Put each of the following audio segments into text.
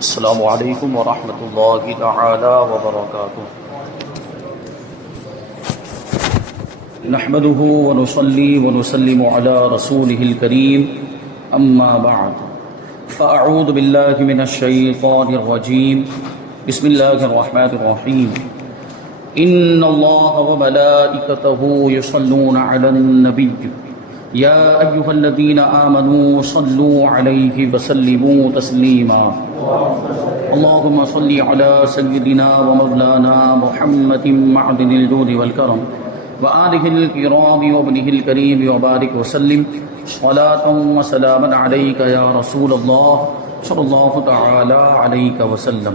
السلام علیکم ورحمۃ اللہ تعالی وبرکاتہ۔ نحمده ونصلي ونسلم على رسوله الكريم اما بعد فاعوذ باللہ من الشیطان الرجیم بسم اللہ الرحمن الرحیم ان اللہ وملائکته يصلون على النبی یا ایها الذین آمنوا صلوا علیہ وسلموا تسلیما اللهم صل على سيدنا ومولانا محمد معدن الجود والكرم وآله الكرام وابنه الكريم وبارك وسلم صلاة وسلاما عليك يا رسول الله صلى الله تعالى عليك وسلم۔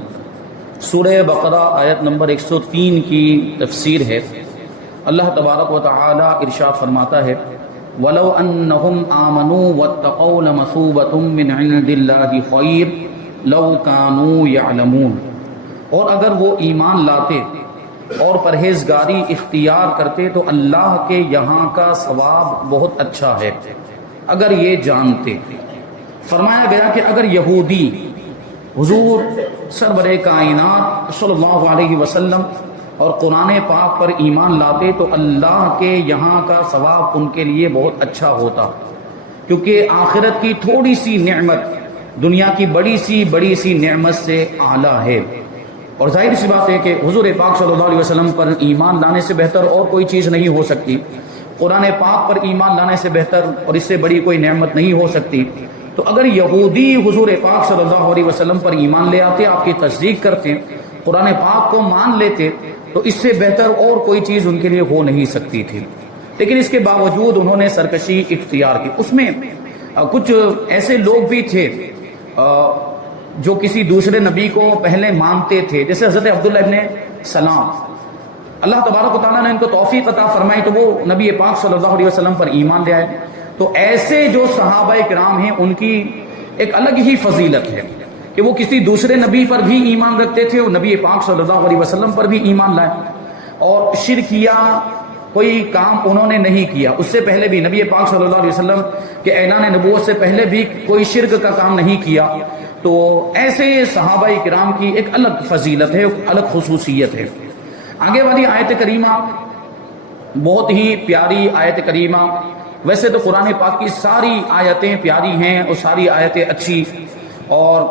سورہ بقرہ آیت نمبر 103 کی تفسیر ہے۔ اللہ تبارک و تعالی ارشاد فرماتا ہے وَلَوْ أَنَّهُمْ آمَنُوا وَاتَّقَوْا لَمَثُوبَةٌ مِّنْ عِندِ اللَّهِ خَيْرٌ لَوْ كَانُوا يَعْلَمُونَ، اور اگر وہ ایمان لاتے اور پرہیزگاری اختیار کرتے تو اللہ کے یہاں کا ثواب بہت اچھا ہے اگر یہ جانتے۔ فرمایا گیا کہ اگر یہودی حضور سرور کائنات صلی اللہ علیہ وسلم اور قرآن پاک پر ایمان لاتے تو اللہ کے یہاں کا ثواب ان کے لیے بہت اچھا ہوتا، کیونکہ آخرت کی تھوڑی سی نعمت دنیا کی بڑی سی نعمت سے اعلیٰ ہے۔ اور ظاہر سی بات ہے کہ حضور پاک صلی اللہ علیہ وسلم پر ایمان لانے سے بہتر اور کوئی چیز نہیں ہو سکتی، قرآن پاک پر ایمان لانے سے بہتر اور اس سے بڑی کوئی نعمت نہیں ہو سکتی۔ تو اگر یہودی حضور پاک صلی اللہ علیہ وسلم پر ایمان لے آتے، آپ کی تصدیق کرتے، قرآن پاک کو مان لیتے، تو اس سے بہتر اور کوئی چیز ان کے لیے ہو نہیں سکتی تھی، لیکن اس کے باوجود انہوں نے سرکشی اختیار کی۔ اس میں کچھ ایسے لوگ بھی تھے جو کسی دوسرے نبی کو پہلے مانتے تھے، جیسے حضرت عبداللہ ابن سلام۔ اللہ تبارک و تعالیٰ نے ان کو توفیق عطا فرمائی تو وہ نبی پاک صلی اللہ علیہ وسلم پر ایمان لے آئے۔ تو ایسے جو صحابہ کرام ہیں ان کی ایک الگ ہی فضیلت ہے کہ وہ کسی دوسرے نبی پر بھی ایمان رکھتے تھے اور نبی پاک صلی اللہ علیہ وسلم پر بھی ایمان لائے، اور شرک یا کوئی کام انہوں نے نہیں کیا۔ اس سے پہلے بھی نبی پاک صلی اللہ علیہ وسلم کے اعلان نبوت سے پہلے بھی کوئی شرک کا کام نہیں کیا۔ تو ایسے صحابہ کرام کی ایک الگ فضیلت ہے، الگ خصوصیت ہے۔ آگے والی آیت کریمہ بہت ہی پیاری آیت کریمہ، ویسے تو قرآن پاک کی ساری آیتیں پیاری ہیں اور ساری آیتیں اچھی، اور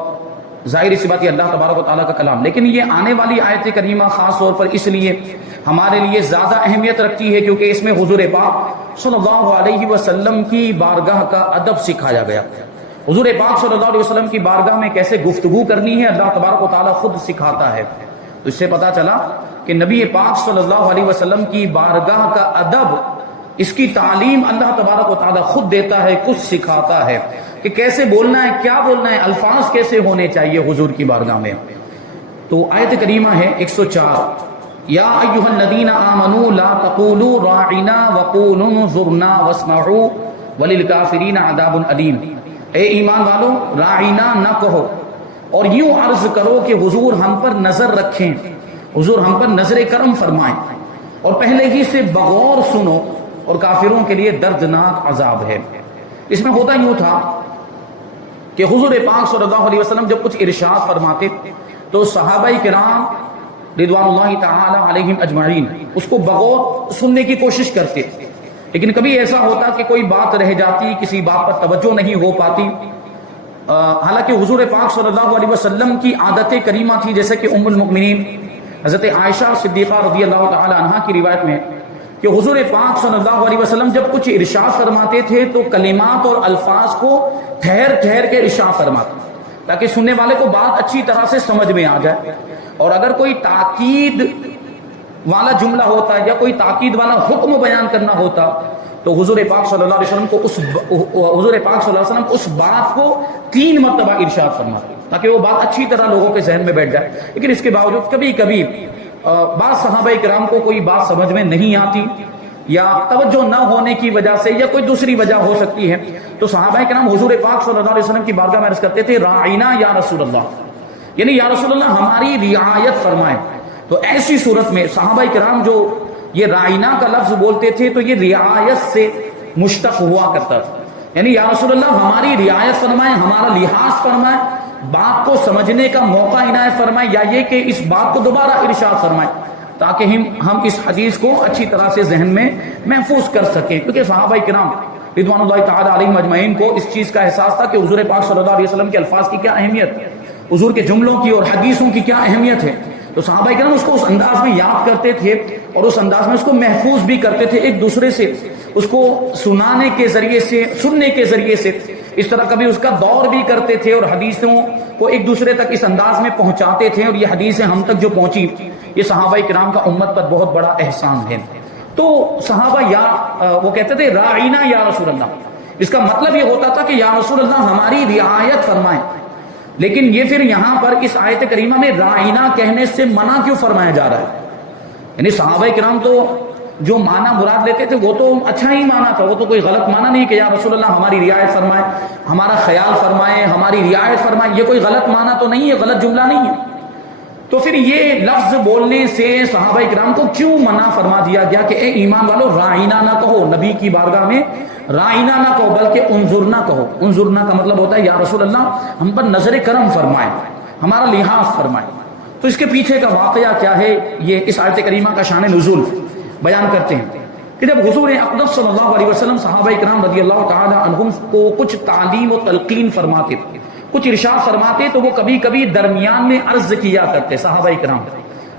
ظاہر سی بات یہ اللہ تبارک و تعالیٰ کا کلام، لیکن یہ آنے والی آیت کریمہ خاص طور پر اس لیے ہمارے لیے زیادہ اہمیت رکھتی ہے کیونکہ اس میں حضور پاک صلی اللہ علیہ وسلم کی بارگاہ کا ادب سکھایا گیا۔ حضور پاک صلی اللہ علیہ وسلم کی بارگاہ میں کیسے گفتگو کرنی ہے اللہ تبارک و تعالیٰ خود سکھاتا ہے۔ تو اس سے پتہ چلا کہ نبی پاک صلی اللہ علیہ وسلم کی بارگاہ کا ادب، اس کی تعلیم اللہ تبارک و تعالیٰ خود دیتا ہے، خود سکھاتا ہے کہ کیسے بولنا ہے، کیا بولنا ہے، الفاظ کیسے ہونے چاہیے حضور کی بارگاہ میں۔ تو آیت کریمہ ہے 104، یا ایھا الذین آمنوا لا تقولوا راعنا وقولوا انظرنا واسمعوا وللکافرین عذاب علیم۔ اے ایمان والو، راعنا نہ کہو اور یوں عرض کرو کہ حضور ہم پر نظر رکھیں، حضور ہم پر نظر کرم فرمائیں، اور پہلے ہی سے بغور سنو، اور کافروں کے لیے دردناک عذاب ہے۔ اس میں ہوتا یوں تھا کہ حضور پاک صلی اللہ علیہ وسلم جب کچھ ارشاد فرماتے تو صحابہ کرام رضوان اللہ تعالی علیہم اجمعین اس کو بغور سننے کی کوشش کرتے، لیکن کبھی ایسا ہوتا کہ کوئی بات رہ جاتی، کسی بات پر توجہ نہیں ہو پاتی۔ حالانکہ حضور پاک صلی اللہ علیہ وسلم کی عادت کریمہ تھی، جیسے کہ ام المؤمنین حضرت عائشہ صدیقہ رضی اللہ تعالی عنہا کی روایت میں کہ حضور پاک صلی اللہ علیہ وسلم جب کچھ ارشاد فرماتے تھے تو کلمات اور الفاظ کو ٹھہر کے ارشاد فرماتے تاکہ سننے والے کو بات اچھی طرح سے سمجھ میں آ جائے، اور اگر کوئی تاکید والا جملہ ہوتا یا کوئی تاکید والا حکم بیان کرنا ہوتا تو حضور پاک صلی اللہ علیہ وسلم کو اس بات کو 3 مرتبہ ارشاد فرماتے تاکہ وہ بات اچھی طرح لوگوں کے ذہن میں بیٹھ جائے۔ لیکن اس کے باوجود کبھی کبھی بعض صحابہ کرام کو کوئی بات سمجھ میں نہیں آتی، یا توجہ نہ ہونے کی وجہ سے یا کوئی دوسری وجہ ہو سکتی ہے، تو صحابہ کرام حضور پاک صلی اللہ علیہ وسلم کی بارگاہ میں عرض کرتے تھے راعنا یا رسول اللہ، یعنی یا رسول اللہ ہماری رعایت فرمائیں۔ تو ایسی صورت میں صحابہ کرام جو یہ راعنا کا لفظ بولتے تھے تو یہ رعایت سے مشتق ہوا کرتا تھا، یعنی یا رسول اللہ ہماری رعایت فرمائیں، ہمارا لحاظ فرمائیں، بات کو سمجھنے کا موقع عنایت فرمائے، یا یہ کہ اس بات کو دوبارہ ارشاد فرمائے تاکہ ہم اس حدیث کو اچھی طرح سے ذہن میں محفوظ کر سکیں. کیونکہ صحابہ کرام رضوان اللہ تعالی علیہم اجمعین کو اس چیز کا احساس تھا کہ حضور پاک صلی اللہ علیہ وسلم کے الفاظ کی کیا اہمیت، حضور کے جملوں کی اور حدیثوں کی کیا اہمیت ہے. تو صحابہ کرام اس کو اس انداز میں یاد کرتے تھے اور اس انداز میں اس کو محفوظ بھی کرتے تھے، ایک دوسرے سے اس کو سنانے کے ذریعے سے، سننے کے ذریعے سے اس طرح کبھی اس کا دور بھی کرتے تھے اور حدیثوں کو ایک دوسرے تک اس انداز میں پہنچاتے تھے. اور یہ حدیثیں ہم تک جو پہنچی یہ صحابہ کرام کا امت پر بہت بڑا احسان ہے. تو صحابہ وہ کہتے تھے راعینا یا رسول اللہ، اس کا مطلب یہ ہوتا تھا کہ یا رسول اللہ ہماری رعایت فرمائیں. لیکن یہ پھر یہاں پر اس آیت کریمہ میں راعینا کہنے سے منع کیوں فرمایا جا رہا ہے؟ یعنی صحابہ کرام تو جو معنی مراد لیتے تھے وہ تو اچھا ہی معنی تھا، وہ تو کوئی غلط معنی نہیں کہ یا رسول اللہ ہماری رعایت فرمائے، ہمارا خیال فرمائے، ہماری رعایت فرمائے. یہ کوئی غلط معنی تو نہیں ہے، غلط جملہ نہیں ہے. تو پھر یہ لفظ بولنے سے صحابہ کرام کو کیوں منع فرما دیا گیا کہ اے ایمان والو راعینا نہ کہو، نبی کی بارگاہ میں راعینا نہ کہو بلکہ انظرنا کہو. انظرنا کا مطلب ہوتا ہے یا رسول اللہ ہم پر نظر کرم فرمائے، ہمارا لحاظ فرمائے. تو اس کے پیچھے کا واقعہ کیا ہے یہ اس آیت کریمہ کا شان نزول بیان کرتے ہیں کہ جب حضور اقدس صلی اللہ علیہ وسلم صحابہ کرام رضی اللہ تعالی عنہم کو کچھ تعلیم و تلقین فرماتے، کچھ ارشاد فرماتے تو وہ کبھی کبھی درمیان میں عرض کیا کرتے صحابہ کرام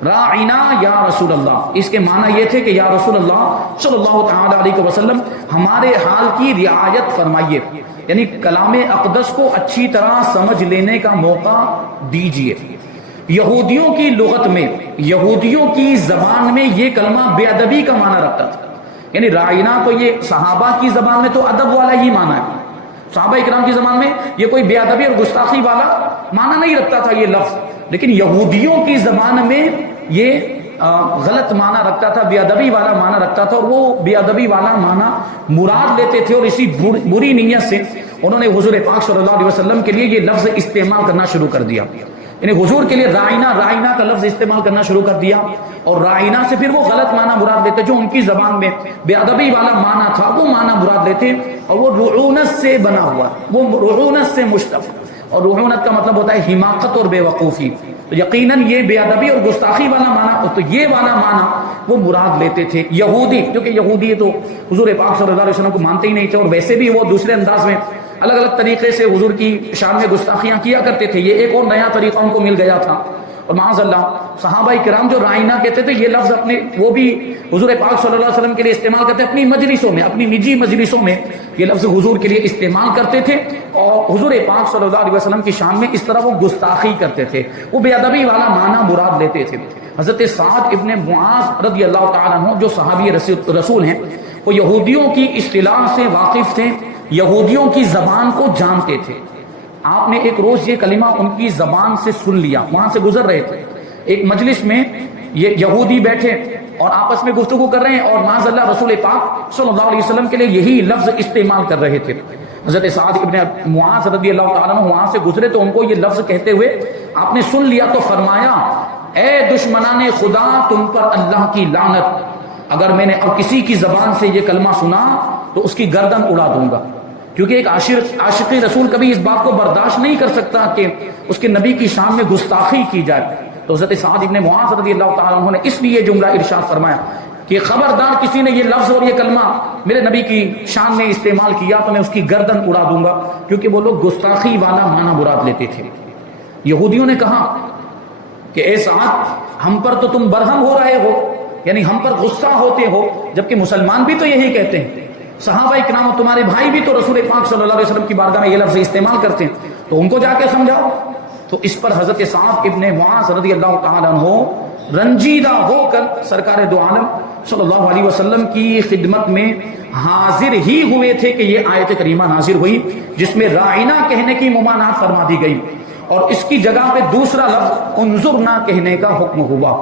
راعینا یا رسول اللہ. اس کے معنی یہ تھے کہ یا رسول اللہ صلی اللہ تعالی علیہ وسلم ہمارے حال کی رعایت فرمائیے، یعنی کلام اقدس کو اچھی طرح سمجھ لینے کا موقع دیجیے. یہودیوں کی لغت میں، یہودیوں کی زبان میں یہ کلمہ بے ادبی کا معنی رکھتا تھا. یعنی راعینا تو یہ صحابہ کی زبان میں تو ادب والا ہی معنی ہے، صحابہ اکرام کی زبان میں یہ کوئی بے ادبی اور گستاخی والا معنی نہیں رکھتا تھا یہ لفظ. لیکن یہودیوں کی زبان میں یہ غلط معنی رکھتا تھا، بے ادبی والا معنی رکھتا تھا، اور وہ بے ادبی والا معنی مراد لیتے تھے. اور اسی بری نیت سے انہوں نے حضور پاک صلی اللہ علیہ وسلم کے لیے یہ لفظ استعمال کرنا شروع کر دیا. یعنی حضور کے لیے راعینا کا لفظ استعمال کرنا شروع کر دیا، اور راعینا سے پھر وہ غلط معنی مراد لیتے جو ان کی زبان میں بے ادبی والا معنی تھا وہ معنی مراد لیتے. اور وہ رعونت سے بنا ہوا، وہ رعونت سے مشتق، اور رعونت کا مطلب ہوتا ہے حماقت اور بے وقوفی. تو یقیناً یہ بے ادبی اور گستاخی والا معنی، تو یہ والا معنی وہ مراد لیتے تھے. یہودی، کیونکہ یہودی تو حضور پاک صلی اللہ علیہ وسلم کو مانتے ہی نہیں تھے، اور ویسے بھی وہ دوسرے انداز میں الگ الگ طریقے سے حضور کی شان میں گستاخیاں کیا کرتے تھے. یہ ایک اور نیا طریقہ ان کو مل گیا تھا. اور معاذ اللہ صحابہ کرام جو راعینا کہتے تھے یہ لفظ اپنے وہ بھی حضور پاک صلی اللہ علیہ وسلم کے لیے استعمال کرتے، اپنی مجلسوں میں، اپنی نجی مجلسوں میں یہ لفظ حضور کے لیے استعمال کرتے تھے. اور حضور پاک صلی اللہ علیہ وسلم کی شان میں اس طرح وہ گستاخی کرتے تھے، وہ بے ادبی والا معنی مراد لیتے تھے. حضرت سعد ابن معاذ رضی اللہ تعالیٰ عنہ جو صحابی رسول ہیں، وہ یہودیوں کی اصطلاح سے واقف تھے، یہودیوں کی زبان کو جانتے تھے. آپ نے ایک روز یہ کلمہ ان کی زبان سے سن لیا، وہاں سے گزر رہے تھے، ایک مجلس میں یہ یہودی بیٹھے اور آپس میں گفتگو کر رہے ہیں، اور معاذ اللہ رسول پاک صلی اللہ علیہ وسلم کے لیے یہی لفظ استعمال کر رہے تھے. حضرت سعد ابن معاذ رضی اللہ تعالیٰ عنہ وہاں سے گزرے تو ان کو یہ لفظ کہتے ہوئے آپ نے سن لیا تو فرمایا اے دشمنان خدا تم پر اللہ کی لعنت، اگر میں نے اب کسی کی زبان سے یہ کلمہ سنا تو اس کی گردن اڑا دوں گا. کیونکہ ایک عاشق رسول کبھی اس بات کو برداشت نہیں کر سکتا کہ اس کے نبی کی شان میں گستاخی کی جائے. تو حضرت سعد ابن معاذ رضی اللہ تعالیٰ عنہ نے اس لیے جملہ ارشاد فرمایا کہ خبردار کسی نے یہ لفظ اور یہ کلمہ میرے نبی کی شان میں استعمال کیا تو میں اس کی گردن اڑا دوں گا، کیونکہ وہ لوگ گستاخی والا معنی مراد لیتے تھے. یہودیوں نے کہا کہ اے سعد ہم پر تو تم برہم ہو رہے ہو، یعنی ہم پر غصہ ہوتے ہو، جبکہ مسلمان بھی تو یہی کہتے ہیں، صحابہ اکرام تمہارے بھائی بھی تو رسول پاک صلی اللہ علیہ وسلم کی بارگاہ میں یہ لفظ استعمال کرتے ہیں، تو ان کو جا کے سمجھاؤ. تو اس پر حضرت سعد ابن معاذ رضی اللہ تعالیٰ عنہ رنجیدہ ہو کر سرکار دو عالم صلی اللہ علیہ وسلم کی خدمت میں حاضر ہی ہوئے تھے کہ یہ آیت کریمہ نازل ہوئی جس میں راعینا کہنے کی ممانعت فرما دی گئی، اور اس کی جگہ پہ دوسرا لفظ انظرنا کہنے کا حکم ہوا.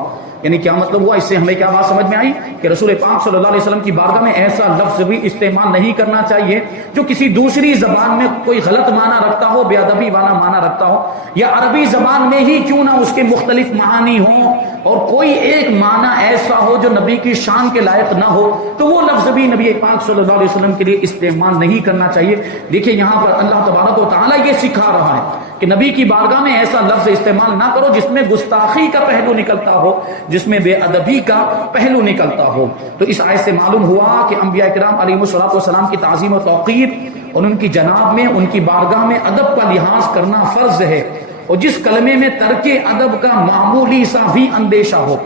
یعنی کیا مطلب ہوا؟ اس سے ہمیں کیا بات سمجھ میں آئی کہ رسول پاک صلی اللہ علیہ وسلم کی بارگاہ میں ایسا لفظ بھی استعمال نہیں کرنا چاہیے جو کسی دوسری زبان میں کوئی غلط معنی رکھتا ہو، بے ادبی والا معنی رکھتا ہو، یا عربی زبان میں ہی کیوں نہ اس کے مختلف معانی ہوں اور کوئی ایک معنی ایسا ہو جو نبی کی شان کے لائق نہ ہو، تو وہ لفظ بھی نبی پاک صلی اللہ علیہ وسلم کے لیے استعمال نہیں کرنا چاہیے. دیکھیں یہاں پر اللہ تبارک و تعالیٰ یہ سکھا رہا ہے کہ نبی کی بارگاہ میں ایسا لفظ استعمال نہ کرو جس میں گستاخی کا پہلو نکلتا ہو، جس میں بے ادبی کا پہلو نکلتا ہو۔ تو اس آیت سے معلوم ہوا کہ انبیاء کرام علیہ الصلوۃ والسلام کی تعظیم و توقیر اور ان کی جناب میں، ان کی بارگاہ میں ادب کا لحاظ کرنا فرض ہے، اور جس کلمے میں ترک ادب کا معمولی سا بھی اندیشہ ہو،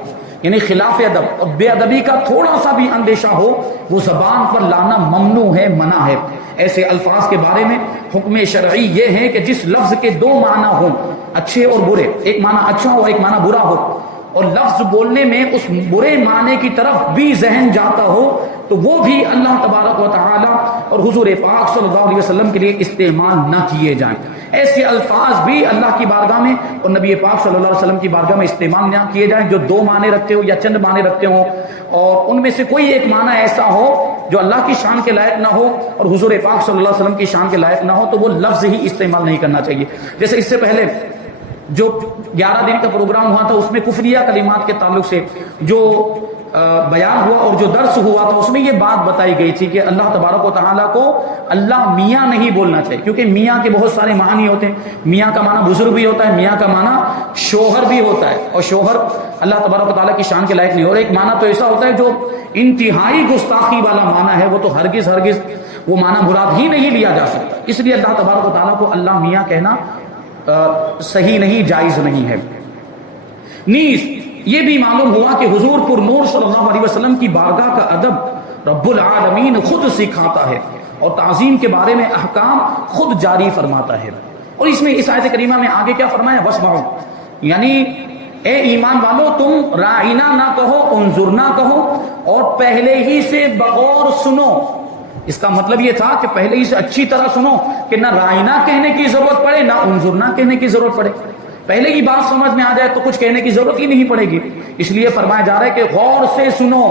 یعنی خلاف ادب اور بے ادبی کا تھوڑا سا بھی اندیشہ ہو، وہ زبان پر لانا ممنوع ہے، منع ہے۔ ایسے الفاظ کے بارے میں حکم شرعی یہ ہے کہ جس لفظ کے دو معنی ہوں، اچھے اور برے، ایک معنی اچھا ہو ایک معنی برا ہو، اور لفظ بولنے میں اس برے معنی کی طرف بھی ذہن جاتا ہو، تو وہ بھی اللہ تبارک و تعالی اور حضور پاک صلی اللہ علیہ وسلم کے لیے استعمال نہ کیے جائیں۔ ایسے الفاظ بھی اللہ کی بارگاہ میں اور نبی پاک صلی اللہ علیہ وسلم کی بارگاہ میں استعمال نہ کیے جائیں جو دو معنی رکھتے ہو یا چند معنی رکھتے ہوں، اور ان میں سے کوئی ایک معنی ایسا ہو جو اللہ کی شان کے لائق نہ ہو اور حضور پاک صلی اللہ علیہ وسلم کی شان کے لائق نہ ہو، تو وہ لفظ ہی استعمال نہیں کرنا چاہیے۔ جیسے اس سے پہلے جو 11 دن کا پروگرام ہوا تھا، اس میں کفریہ کلمات کے تعلق سے جو بیان ہوا اور جو درس ہوا تھا، اس میں یہ بات بتائی گئی تھی کہ اللہ تبارک و تعالیٰ کو اللہ میاں نہیں بولنا چاہیے، کیونکہ میاں کے بہت سارے معنی ہوتے ہیں۔ میاں کا معنی بزرگ بھی ہوتا ہے، میاں کا معنی شوہر بھی ہوتا ہے، اور شوہر اللہ تبارک و تعالیٰ کی شان کے لائق نہیں۔ اور ایک معنی تو ایسا ہوتا ہے جو انتہائی گستاخی والا معنی ہے، وہ تو ہرگز وہ معنی مراد ہی نہیں لیا جا سکتا۔ اس لیے اللہ تبارک و تعالیٰ کو اللہ میاں کہنا صحیح نہیں، جائز نہیں ہے۔ نیز یہ بھی معلوم ہوا کہ حضور پر نور صلی اللہ علیہ وسلم کی بارگاہ کا ادب رب العالمین خود سکھاتا ہے، اور تعظیم کے بارے میں احکام خود جاری فرماتا ہے۔ اور اس میں اس آیت کریمہ میں آگے کیا فرمایا؟ واسمعوا، یعنی اے ایمان والو تم رائنا نہ کہو، انظرنا کہو، اور پہلے ہی سے بغور سنو۔ اس کا مطلب یہ تھا کہ پہلے ہی سے اچھی طرح سنو کہ نہ رائنا کہنے کی ضرورت پڑے نہ انظرنا کہنے کی ضرورت پڑے، پہلے کی بات سمجھ میں آ جائے تو کچھ کہنے کی ضرورت ہی نہیں پڑے گی۔ اس لیے فرمایا جا رہا ہے کہ غور سے سنو،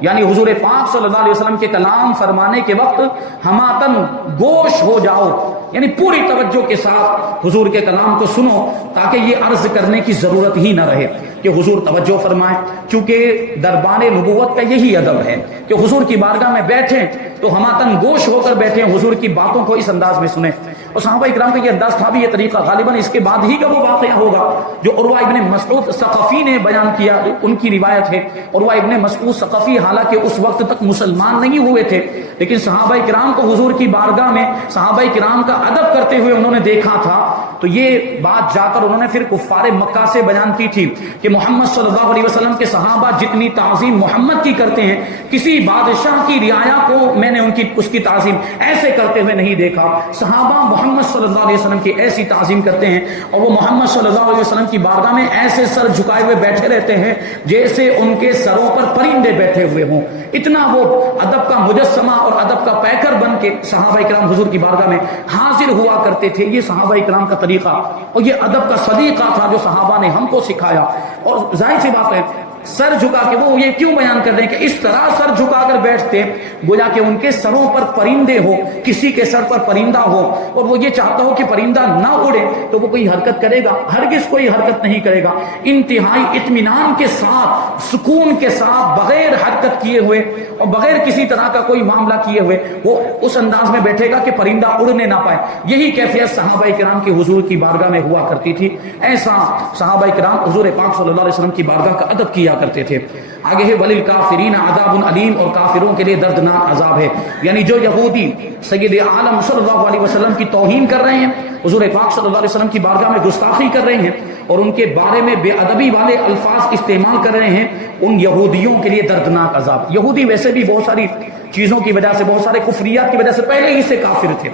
یعنی حضور پاک صلی اللہ علیہ وسلم کے کلام فرمانے کے وقت ہماتن گوش ہو جاؤ، یعنی پوری توجہ کے ساتھ حضور کے کلام کو سنو، تاکہ یہ عرض کرنے کی ضرورت ہی نہ رہے کہ حضور توجہ فرمائیں، کیونکہ دربار نبوت کا یہی ادب ہے کہ حضور کی بارگاہ میں بیٹھیں تو ہماتن گوش ہو کر بیٹھیں، حضور کی باتوں کو اس انداز میں سنیں۔ اور صحابہ اکرام کا یہ انداز تھا بھی، یہ طریقہ غالباً اس کے بعد ہی کا وہ واقعہ ہوگا جو عروہ ابن مسعود ثقفی نے بیان کیا، ان کی روایت ہے۔ عروہ ابن مسعود ثقفی حالانکہ اس وقت تک مسلمان نہیں ہوئے تھے، لیکن صحابہ کرام کو حضور کی بارگاہ میں صحابہ کرام کا ادب کرتے ہوئے انہوں نے دیکھا تھا، تو یہ بات جا کر انہوں نے پھر کفار مکہ سے بیان کی تھی کہ محمد صلی اللہ علیہ وسلم کے صحابہ جتنی تعظیم محمد کی کرتے ہیں، کسی بادشاہ کی رعایا کو میں نے اس کی تعظیم ایسے کرتے ہوئے نہیں دیکھا۔ صحابہ محمد صلی اللہ علیہ وسلم کی ایسی تعظیم کرتے ہیں، اور وہ محمد صلی اللہ علیہ وسلم کی بارگاہ میں ایسے سر جھکائے ہوئے بیٹھے رہتے ہیں جیسے ان کے سروں پر پرندے بیٹھے ہوئے ہوں۔ اتنا وہ ادب کا مجسمہ اور ادب کا پیکر بن کے صحابہ کرام حضور کی بارگاہ میں حاضر ہوا کرتے تھے۔ یہ صحابہ کرام کا طریقہ اور یہ ادب کا سلیقہ تھا جو صحابہ نے ہم کو سکھایا۔ اور ظاہر سی بات ہے، سر جھکا کے وہ یہ کیوں بیان کر رہے ہیں کہ اس طرح سر جھکا کر بیٹھتے گویا کہ ان کے سروں پر پرندے ہو، کسی کے سر پر پرندہ ہو، اور وہ یہ چاہتا ہو کہ پرندہ نہ اڑے تو وہ کوئی حرکت کرے گا؟ ہرگز کوئی حرکت نہیں کرے گا۔ انتہائی اطمینان کے ساتھ، سکون کے ساتھ، بغیر حرکت کیے ہوئے اور بغیر کسی طرح کا کوئی معاملہ کیے ہوئے وہ اس انداز میں بیٹھے گا کہ پرندہ اڑنے نہ پائے۔ یہی کیفیت صحابہ کرام کی حضور کی بارگاہ میں ہوا کرتی تھی۔ ایسا صحابہ کرام حضور پاک صلی اللہ علیہ وسلم کی بارگاہ کا ادب کیا کرتے تھے۔ آگے ہے وَلِلْكَافِرِينَ عَذَابٌ علیم، اور کافروں کے لیے دردناک عذاب ہے، یعنی جو یہودی سید عالم صلی اللہ علیہ وسلم کی توہین کر رہے ہیں، حضور پاک صلی اللہ علیہ وسلم کی بارگاہ میں گستاخی کر رہے ہیں اور ان کے بارے میں بے ادبی والے الفاظ استعمال کر رہے ہیں، ان یہودیوں کے لیے دردناک عذاب۔ یہودی ویسے بھی بہت ساری چیزوں کی وجہ سے، بہت سارے کفریات کی وجہ سے پہلے ہی سے کافر تھے،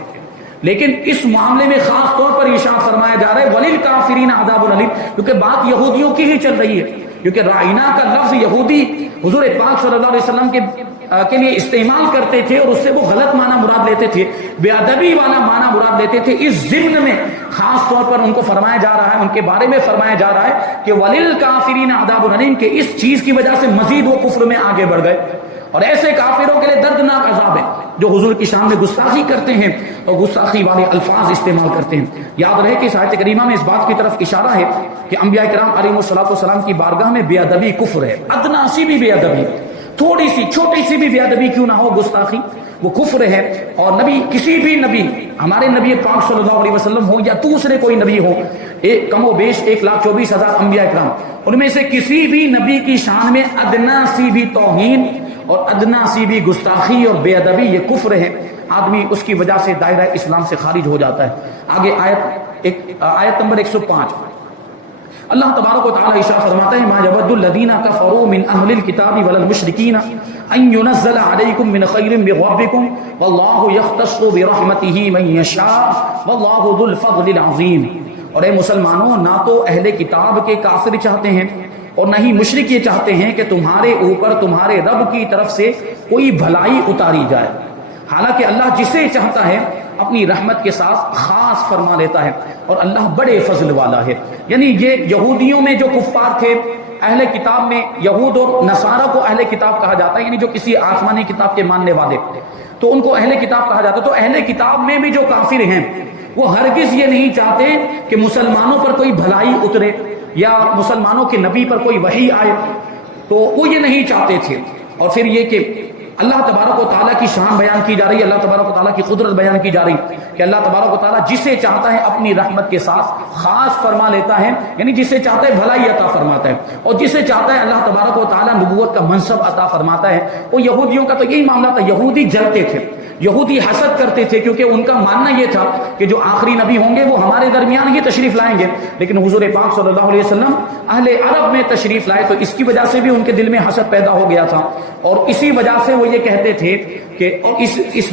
لیکن اس معاملے میں خاص طور پر ارشاد فرمایا جا رہا ہے وَلِلْكَافِرِينَ عَذَابٌ علیم، کیونکہ بات یہودیوں کی ہی چل رہی ہے، کیونکہ رائنا کا لفظ یہودی حضور پاک صلی اللہ علیہ وسلم کے لیے استعمال کرتے تھے اور اس سے وہ غلط معنی مراد لیتے تھے، بے ادبی والا معنی مراد لیتے تھے۔ اس ضمن میں خاص طور پر ان کو فرمایا جا رہا ہے، ان کے بارے میں فرمایا جا رہا ہے کہ وَلِلْكَافِرِينَ عَذَابٌ علیم، کہ اس چیز کی وجہ سے مزید وہ کفر میں آگے بڑھ گئے، اور ایسے کافروں کے لیے دردناک عذاب ہے جو حضور کی شان میں گستاخی کرتے ہیں اور گستاخی والے الفاظ استعمال کرتے ہیں۔ یاد رہے کہ اس آیت کریمہ میں اس بات کی طرف اشارہ ہے کہ انبیاء کرام علیہ الصلوۃ والسلام کی بارگاہ میں بے ادبی کفر ہے، ادنا سی بھی بے ادبی، تھوڑی سی چھوٹی سی بھی بے ادبی کیوں نہ ہو، گستاخی وہ کفر ہے. اور نبی کسی بھی نبی ہمارے نبی پاک صلی اللہ علیہ وسلم ہو یا دوسرے کوئی نبی ہو، ایک کم و بیش 1,24,000 انبیاء اکرام، ان میں سے کسی بھی نبی کی شان میں ادنا سی بھی توہین اور ادنا سی بھی گستاخی اور بے ادبی یہ کفر ہے. آدمی اس کی وجہ سے دائرہ اسلام سے خارج ہو جاتا ہے. آگے آیت نمبر 105 اللہ تبارک و تعالی ارشاد فرماتا ہے ما یود الذین کفروا من اہل الکتاب والمشرکین ان ينزل علیکم من خیر من ربکم واللہ یختص برحمتہ من یشاء واللہ ذو الفضل العظیم. اور اے مسلمانوں، نہ تو اہل کتاب کے کافر چاہتے ہیں اور نہ ہی مشرک یہ چاہتے ہیں کہ تمہارے اوپر تمہارے رب کی طرف سے کوئی بھلائی اتاری جائے، حالانکہ اللہ جسے چاہتا ہے اپنی رحمت کے ساتھ خاص فرما لیتا ہے اور اللہ بڑے فضل والا ہے. یعنی یہ یہودیوں میں جو کفار تھے، اہل کتاب میں یہود اور نصارہ کو اہل کتاب کہا جاتا ہے، یعنی جو کسی آسمانی کتاب کے ماننے والے، تو ان کو اہل کتاب کہا جاتا ہے. تو اہل کتاب میں بھی جو کافر ہیں وہ ہرگز یہ نہیں چاہتے کہ مسلمانوں پر کوئی بھلائی اترے یا مسلمانوں کے نبی پر کوئی وحی آئے، تو وہ یہ نہیں چاہتے تھے. اور پھر یہ کہ اللہ تبارک و تعالیٰ کی شان بیان کی جا رہی ہے، اللہ تبارک و تعالیٰ کی قدرت بیان کی جا رہی کہ اللہ تبارک و تعالیٰ جسے چاہتا ہے اپنی رحمت کے ساتھ خاص فرما لیتا ہے، یعنی جسے چاہتا ہے بھلائی عطا فرماتا ہے، اور جسے چاہتا ہے اللہ تبارک و تعالیٰ نبوت کا منصب عطا فرماتا ہے. وہ یہودیوں کا تو یہی معاملہ تھا، یہودی جلتے تھے، یہودی حسد کرتے تھے، کیونکہ ان کا ماننا یہ تھا کہ جو آخری نبی ہوں گے وہ ہمارے درمیان ہی تشریف لائیں گے. لیکن حضور پاک صلی اللہ علیہ وسلم اہل عرب میں تشریف لائے، تو اس کی وجہ سے بھی ان کے دل میں حسد پیدا ہو گیا تھا، اور اسی وجہ سے وہ یہ کہتے تھے کہ اور اس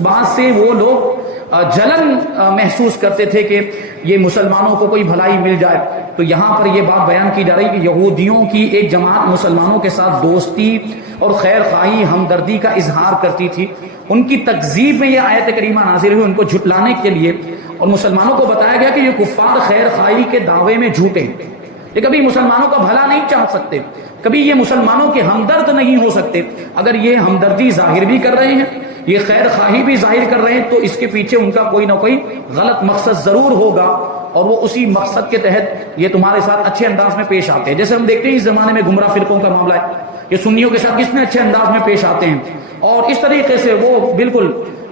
بات سے وہ لوگ جلن محسوس کرتے تھے کہ یہ مسلمانوں کو کوئی بھلائی مل جائے. تو یہاں پر یہ بات بیان کی جا رہی کہ یہودیوں کی ایک جماعت مسلمانوں کے ساتھ دوستی اور خیر خواہی ہمدردی کا اظہار کرتی تھی. ان کی تکذیب میں یہ آیت کریمہ نازل ہوئی ان کو جھٹلانے کے لیے، اور مسلمانوں کو بتایا گیا کہ یہ کفار خیر خواہی کے دعوے میں جھوٹے ہیں، یہ کبھی مسلمانوں کا بھلا نہیں چاہ سکتے، کبھی یہ مسلمانوں کے ہمدرد نہیں ہو سکتے. اگر یہ ہمدردی ظاہر بھی کر رہے ہیں، یہ خیر خواہی بھی ظاہر کر رہے ہیں، تو اس کے پیچھے ان کا کوئی نہ کوئی غلط مقصد ضرور ہوگا، اور وہ اسی مقصد کے تحت یہ تمہارے ساتھ اچھے انداز میں پیش آتے ہیں. جیسے ہم دیکھتے ہیں اس زمانے میں گمراہ فرقوں کا معاملہ ہے، یہ سنیوں کے ساتھ کتنے اچھے انداز میں پیش آتے ہیں، اور اس طریقے سے وہ بالکل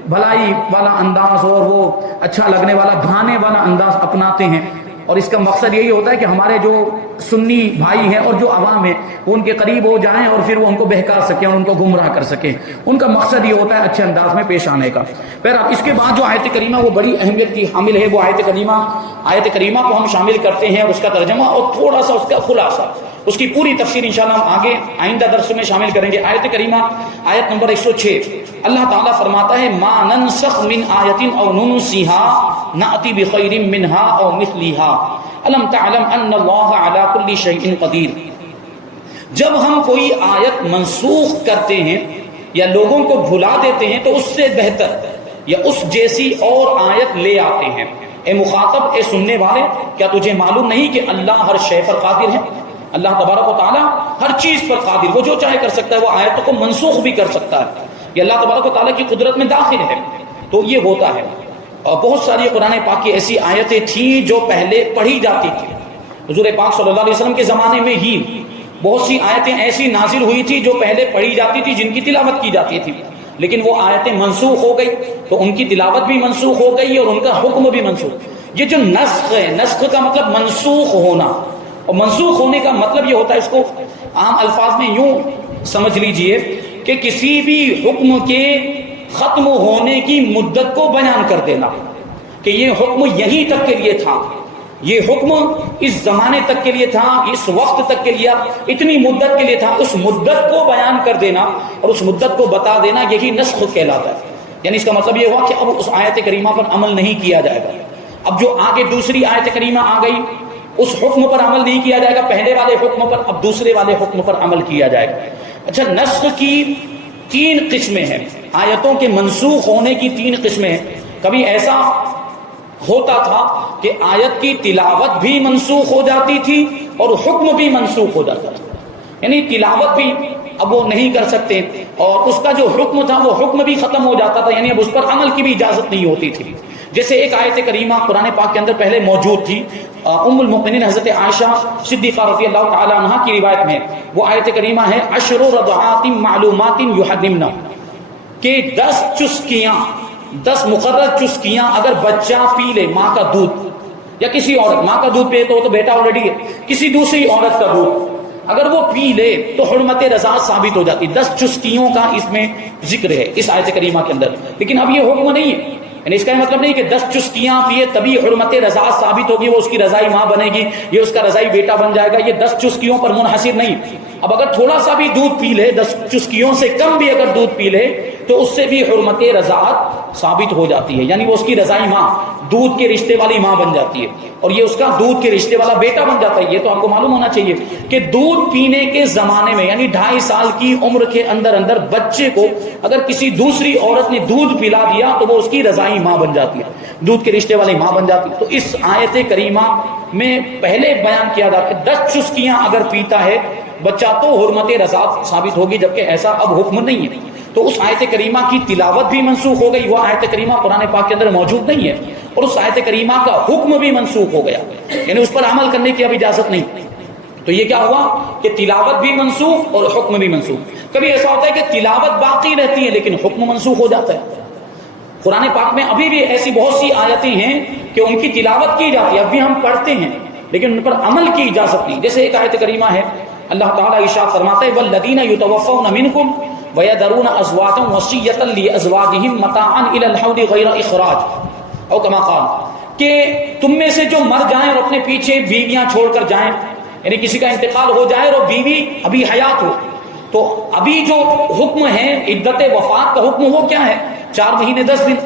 بھلائی والا انداز اور وہ اچھا لگنے والا بھانے والا انداز اپناتے ہیں. اور اس کا مقصد یہی ہوتا ہے کہ ہمارے جو سنی بھائی ہیں اور جو عوام ہے وہ ان کے قریب ہو جائیں اور پھر وہ ان کو بہکا سکیں اور ان کو گمراہ کر سکیں. ان کا مقصد یہ ہوتا ہے اچھے انداز میں پیش آنے کا. بہرحال اس کے بعد جو آیت کریمہ وہ بڑی اہمیت کی حامل ہے، وہ آیت کریمہ کو ہم شامل کرتے ہیں اور اس کا ترجمہ اور تھوڑا سا اس کا خلاصہ، اس کی پوری تفسیر انشاءاللہ ہم آگے آئندہ درس میں شامل کریں گے. آیت کریمہ آیت نمبر 106 اللہ تعالیٰ فرماتا ہے ما ننسخ من آیت او ننسیها نأتی بخیر منها او مثلها الم تعلم ان اللہ علی کل شیء قدیر. جب ہم کوئی آیت منسوخ کرتے ہیں یا لوگوں کو بھلا دیتے ہیں تو اس سے بہتر یا اس جیسی اور آیت لے آتے ہیں. اے مخاطب، اے سننے والے، کیا تجھے معلوم نہیں کہ اللہ ہر شے پر قادر ہے؟ اللہ تبارک و تعالیٰ ہر چیز پر قادر، وہ جو چاہے کر سکتا ہے، وہ آیتوں کو منسوخ بھی کر سکتا ہے، یہ اللہ تبارک و تعالیٰ کی قدرت میں داخل ہے. تو یہ ہوتا ہے. اور بہت ساری قرآن پاک کی ایسی آیتیں تھیں جو پہلے پڑھی جاتی تھی. حضور پاک صلی اللہ علیہ وسلم کے زمانے میں ہی بہت سی آیتیں ایسی نازل ہوئی تھی جو پہلے پڑھی جاتی تھی، جن کی تلاوت کی جاتی تھی، لیکن وہ آیتیں منسوخ ہو گئی تو ان کی تلاوت بھی منسوخ ہو گئی اور ان کا حکم بھی منسوخ. یہ جو نسخ ہے، نسخ کا مطلب منسوخ ہونا، اور منسوخ ہونے کا مطلب یہ ہوتا ہے، اس کو عام الفاظ میں یوں سمجھ لیجئے کہ کسی بھی حکم کے ختم ہونے کی مدت کو بیان کر دینا کہ یہ حکم یہیں تک کے لیے تھا، یہ حکم اس زمانے تک کے لیے تھا، اس وقت تک کے لیے، اتنی مدت کے لیے تھا، اس مدت کو بیان کر دینا اور اس مدت کو بتا دینا، یہی نسخ کہلاتا ہے. یعنی اس کا مطلب یہ ہوا کہ اب اس آیت کریمہ پر عمل نہیں کیا جائے گا. اب جو آگے دوسری آیت کریمہ آ گئی اس حکم پر عمل نہیں کیا جائے گا، پہلے والے حکم پر، اب دوسرے والے حکم پر عمل کیا جائے گا. اچھا، نسخ کی 3 قسمیں ہیں، آیتوں کے منسوخ ہونے کی 3 قسمیں ہیں. کبھی ایسا ہوتا تھا کہ آیت کی تلاوت بھی منسوخ ہو جاتی تھی اور حکم بھی منسوخ ہو جاتا تھا، یعنی تلاوت بھی اب وہ نہیں کر سکتے اور اس کا جو حکم تھا وہ حکم بھی ختم ہو جاتا تھا، یعنی اب اس پر عمل کی بھی اجازت نہیں ہوتی تھی. جیسے ایک آیت کریمہ قرآن پاک کے اندر پہلے موجود تھی، ام المؤمنین حضرت عائشہ صدیقہ رضی اللہ تعالی عنہا کی روایت میں وہ آیت کریمہ ہے 10 رضعات معلومات یحرمن. کہ 10 چسکیاں، 10 مقرر چسکیاں اگر بچہ پی لے ماں کا دودھ، یا کسی عورت، ماں کا دودھ پیے تو بیٹا آلریڈی ہے، کسی دوسری عورت کا دودھ اگر وہ پی لے تو حرمت رضاعت ثابت ہو جاتی. 10 چسکیوں کا اس میں ذکر ہے اس آیت کریمہ کے اندر. لیکن اب یہ حکم نہیں ہے، یعنی اس کا مطلب نہیں کہ 10 چسکیاں پیے تبھی حرمت رضاعت ثابت ہوگی، وہ اس کی رضائی ماں بنے گی، یہ اس کا رضائی بیٹا بن جائے گا. یہ 10 چسکیوں پر منحصر نہیں. اب اگر تھوڑا سا بھی دودھ پی لے، 10 چسکیوں سے کم بھی اگر دودھ پی لے تو اس سے بھی حرمت رضاعت ثابت ہو جاتی ہے، یعنی وہ اس کی رضائی ماں، دودھ کے رشتے والی ماں بن جاتی ہے، اور یہ اس کا دودھ کے رشتے والا بیٹا بن جاتا ہے. یہ تو آپ کو معلوم ہونا چاہیے کہ دودھ پینے کے زمانے میں، یعنی 2.5 سال کی عمر کے اندر بچے کو اگر کسی دوسری عورت نے دودھ پلا دیا تو وہ اس کی رضائی ماں بن جاتی ہے، دودھ کے رشتے والی ماں بن جاتی ہے. تو اس آیت کریمہ میں پہلے بیان کیا تھا کہ 10 چسکیاں اگر پیتا ہے بچہ تو حرمت رضاعت ثابت ہوگی، جبکہ ایسا اب حکم نہیں ہے. تو اس آیت کریمہ کی تلاوت بھی منسوخ ہو گئی، وہ آیت کریمہ قرآن پاک کے اندر موجود نہیں ہے، اور اس آیت کریمہ کا حکم بھی منسوخ ہو گیا، یعنی اس پر عمل کرنے کی اب اجازت نہیں. تو یہ کیا ہوا کہ تلاوت بھی منسوخ اور حکم بھی منسوخ. کبھی ایسا ہوتا ہے کہ تلاوت باقی رہتی ہے لیکن حکم منسوخ ہو جاتا ہے. قرآن پاک میں ابھی بھی ایسی بہت سی آیتیں ہیں کہ ان کی تلاوت کی جاتی ہے، اب بھی ہم پڑھتے ہیں لیکن ان پر عمل کی اجازت نہیں. جیسے ایک آیت کریمہ ہے، اللہ تعالیٰ ارشاد فرماتا ہے والذین یتوفون منکم ویذرون ازواجا وصیۃ لازواجہم متاعا الی الحول غیر اخراج او کما قال، کہ تم میں سے جو مر جائیں اور اپنے پیچھے بیویاں چھوڑ کر جائیں، یعنی کسی کا انتقال ہو جائے اور بیوی ابھی حیات ہو، تو ابھی جو حکم ہے عدت وفات کا حکم وہ کیا ہے؟ 4 مہینے 10 دن.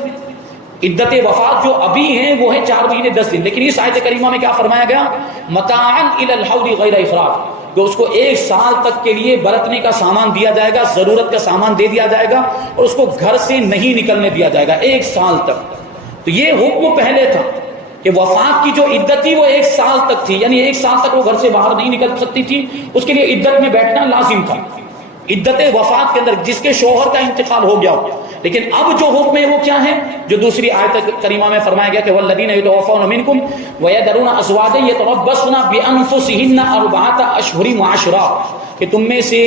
عدت وفات جو ابھی ہیں وہ ہے 4 مہینے 10 دن. لیکن اس آیت کریمہ میں کیا فرمایا گیا؟ متاعا الی الحول غیر اخراج، کہ اس کو 1 سال تک کے لیے برتنے کا سامان دیا جائے گا، ضرورت کا سامان دے دیا جائے گا، اور اس کو گھر سے نہیں نکلنے دیا جائے گا 1 سال تک. تو یہ حکم پہلے تھا کہ وفات کی جو عدت تھی وہ 1 سال تک تھی، یعنی 1 سال تک وہ گھر سے باہر نہیں نکل سکتی تھی، اس کے لیے عدت میں بیٹھنا لازم تھا عدت وفات کے اندر، جس کے شوہر کا انتقال ہو گیا ہو. لیکن اب جو حکم ہے وہ کیا ہے؟ جو دوسری آیت کریمہ میں فرمایا گیا کہ والذین یتوفون منکم ویذرون ازواجا یتربصن بانفسہن 4 اشہر وعشرا، کہ تم میں سے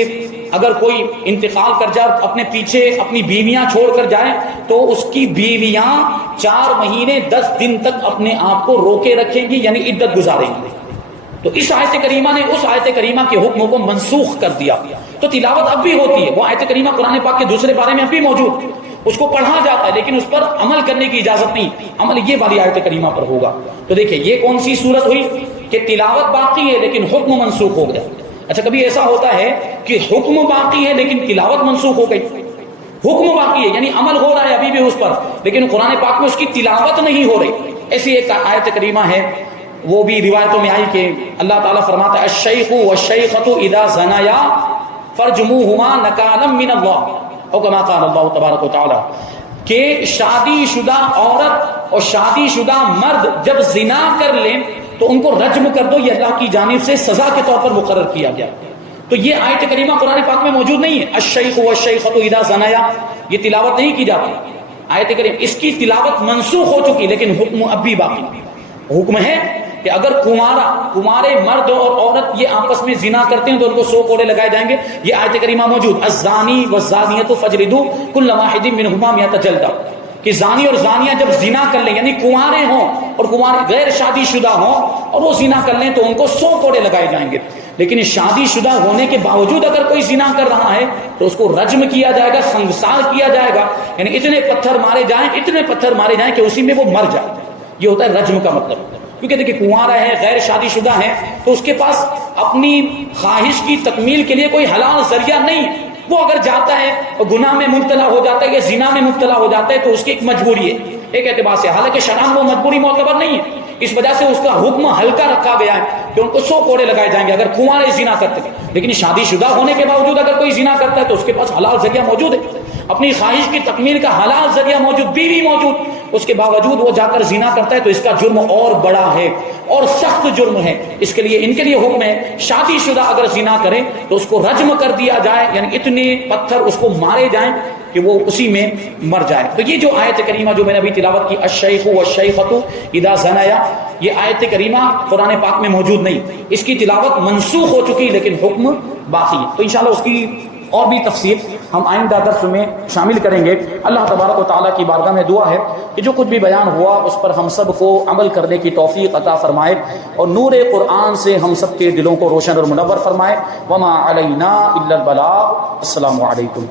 اگر کوئی انتقال کر جائے اپنے پیچھے اپنی بیویاں چھوڑ کر جائیں تو اس کی بیویاں 4 مہینے 10 دن تک اپنے آپ کو روکے رکھیں گی، یعنی عدت گزاریں گی. تو اس آیت کریمہ نے اس آیت کریمہ کے حکم کو منسوخ کر دیا. تو تلاوت اب بھی ہوتی ہے، وہ آیت کریمہ قرآن پاک کے دوسرے بارے میں اب بھی موجود، اس کو پڑھا جاتا ہے لیکن اس پر عمل کرنے کی اجازت نہیں. عمل یہ والی آیت کریمہ پر ہوگا. تو دیکھیں یہ کون سی صورت ہوئی کہ تلاوت باقی ہے لیکن حکم منسوخ ہو گیا. اچھا کبھی ایسا ہوتا ہے کہ حکم باقی ہے لیکن تلاوت منسوخ ہو گئی. حکم باقی ہے یعنی عمل ہو رہا ہے ابھی بھی اس پر، لیکن قرآن پاک میں اس کی تلاوت نہیں ہو رہی. ایسی ایک آیت کریمہ ہے، وہ بھی روایتوں میں آئی کہ اللہ تعالیٰ فرماتا ہے الشیخ والشیخۃ اذا زنیا فرجموہما نکالا من اللہ او کما قال اللہ تبارک و تعالی، کہ شادی شدہ عورت اور شادی شدہ مرد جب زنا کر لیں تو ان کو رجم کر دو، یہ اللہ کی جانب سے سزا کے طور پر مقرر کیا گیا. تو یہ آیت کریمہ قرآن پاک میں موجود نہیں ہے. الشیخ والشیخۃ اذا زنیا، یہ تلاوت نہیں کی جاتی آیت کریم، اس کی تلاوت منسوخ ہو چکی لیکن حکم اب بھی باقی. حکم ہے کہ اگر کمارے مرد اور عورت یہ آپس میں زنا کرتے ہیں تو ان کو 100 کوڑے لگائے جائیں گے. یہ آیت کریمہ موجود الزانی والزانیۃ فاجلدوا کل واحد منہما 100 جلدہ، کہ زانی اور زانیہ جب زنا کر لیں یعنی کنوارے ہوں اور کنوارے غیر شادی شدہ ہوں اور وہ زنا کر لیں تو ان کو 100 کوڑے لگائے جائیں گے. لیکن شادی شدہ ہونے کے باوجود اگر کوئی زنا کر رہا ہے تو اس کو رجم کیا جائے گا، سنگسار کیا جائے گا، یعنی اتنے پتھر مارے جائیں کہ اسی میں وہ مر جائے. یہ ہوتا ہے رجم کا مطلب. کیونکہ دیکھیں کنوارا ہے، غیر شادی شدہ ہے، تو اس کے پاس اپنی خواہش کی تکمیل کے لیے کوئی حلال ذریعہ نہیں. وہ اگر جاتا ہے اور گناہ میں مبتلا ہو جاتا ہے یا زنا میں مبتلا ہو جاتا ہے تو اس کی ایک مجبوری ہے ایک اعتبار سے، حالانکہ شرعاً وہ مجبوری معتبر نہیں ہے. اس وجہ سے اس کا حکم ہلکا رکھا گیا ہے کہ ان کو 100 کوڑے لگائے جائیں گے اگر کنوارے زنا کرتے ہیں. لیکن شادی شدہ ہونے کے باوجود اگر کوئی زنا کرتا ہے تو اس کے پاس حلال ذریعہ موجود ہے، اپنی خواہش کی تکمیل کا حلال ذریعہ موجود، بیوی موجود، اس کے باوجود وہ جا کر زنا کرتا ہے تو اس کا جرم اور بڑا ہے اور سخت جرم ہے. اس کے لیے ان کے لیے حکم ہے شادی شدہ اگر زنا کریں تو اس کو رجم کر دیا جائے، یعنی اتنے پتھر اس کو مارے جائیں کہ وہ اسی میں مر جائے. تو یہ جو آیت کریمہ جو میں نے ابھی تلاوت کی الشیخ والشیخۃ اذا زنیا، یہ آیت کریمہ قرآن پاک میں موجود نہیں، اس کی تلاوت منسوخ ہو چکی لیکن حکم باقی ہے. تو انشاءاللہ اس کی اور بھی تفصیل ہم آئندہ درس میں شامل کریں گے۔ اللہ تبارک و تعالیٰ کی بارگاہ میں دعا ہے کہ جو کچھ بھی بیان ہوا اس پر ہم سب کو عمل کرنے کی توفیق عطا فرمائے اور نور قرآن سے ہم سب کے دلوں کو روشن اور منور فرمائے۔ وما علینا الا البلاغ۔ السلام علیکم۔